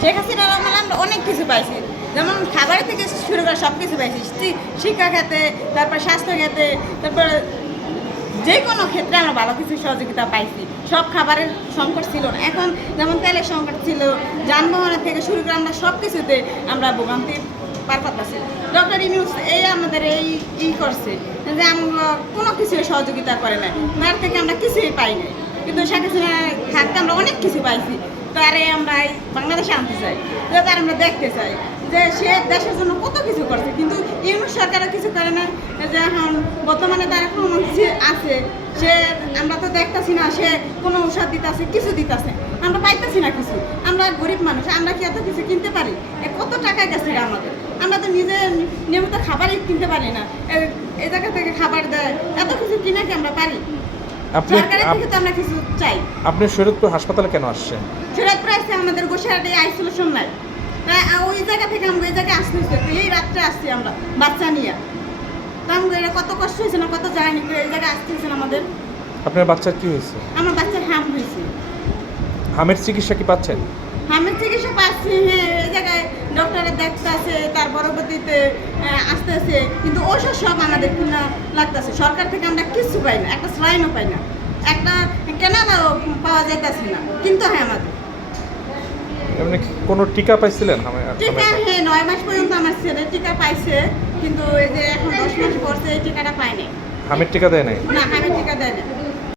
শেখ হাসিনার আমলে আমরা অনেক কিছু পাইছি, যেমন খাবার থেকে শুরু করে সব কিছু পাইছি, শিক্ষা খাতে, তারপর স্বাস্থ্য খাতে, তারপর যে কোনো ক্ষেত্রে আমরা ভালো কিছু সহযোগিতা পাইছি। সব খাবারের সংকট ছিল না, এখন যেমন তেলের সংকট ছিল, যানবাহনের থেকে শুরু করে আমরা সব কিছুতে আমরা ভোগান্তি পার পাচ্ছি। ডক্টর ইউনূস এই আমাদের এই করছে যে আমরা কোনো কিছু সহযোগিতা করে নাই, তার থেকে আমরা কিছুই পাই নাই। কিন্তু শেখ হাসিনা থাকতে আমরা অনেক কিছু পাইছি, তারে আমরা এই বাংলাদেশে আনতে চাই, যে তার আমরা দেখতে চাই যে সে দেশের জন্য কত কিছু করছে, কিন্তু ইউনূস সরকারও কিছু করে না। যে এখন বর্তমানে তার এখন আছে, সে আমরা তো দেখতেছি না সে কোনো ঔষধ দিতেছে, কিছু দিতেছে, আমরা পাইতেছি না কিছু। আমরা গরিব মানুষ, আমরা কি এত কিছু কিনতে পারি? কত টাকা গেছে আমাদের, আমরা তো নিজে নিয়মিত খাবারই কিনতে পারি না, এই জায়গা থেকে খাবার দেয়, এত কিছু কিনে কি আমরা পারি? সরকারের থেকে তো আমরা কিছু চাই। আপনি শরীয়তপুর হাসপাতালে কেন আসছেন? শরীয়তপুর আসছে আমাদের গোসাহাটে আইসোলেশন নাই, ওই জায়গা থেকে আমরা এই জায়গায় আসতে হয়েছে, এই রাত্রে আসছি আমরা বাচ্চা নিয়ে। তো আমাদের এটা কত কষ্ট হয়েছে না, কত জার্নি করে এই জায়গায় আসতে হয়েছে আমাদের। আপনার বাচ্চার কি হয়েছে? আমার বাচ্চার হাম হয়েছে। হামের চিকিৎসা কি পাচ্ছেন? হামের চিকিৎসা পাচ্ছি, হ্যাঁ, এই জায়গায় ডক্টরে দেখতেছে, তার পরবর্তীতে আসতেছে, কিন্তু ওষুধ সব আমাদের কিনা লাগতেছে। সরকার থেকে আমরা কিছু পাই না, একটা স্লাইনও পাই না, একটা কেনাও পাওয়া যাইতেছে না, কিন্তু হ্যাঁ আমাদের এমনি কোনো টিকা পাইছিলেন? টিকা, হ্যাঁ 9 মাস পর্যন্ত আমার ছেলে টিকা পাইছে, কিন্তু এই যে এখন 10 মাস পরছে এই টিকাটা পায়নি। হামের টিকা দেয় নাই? না, হামের টিকা দেয় না।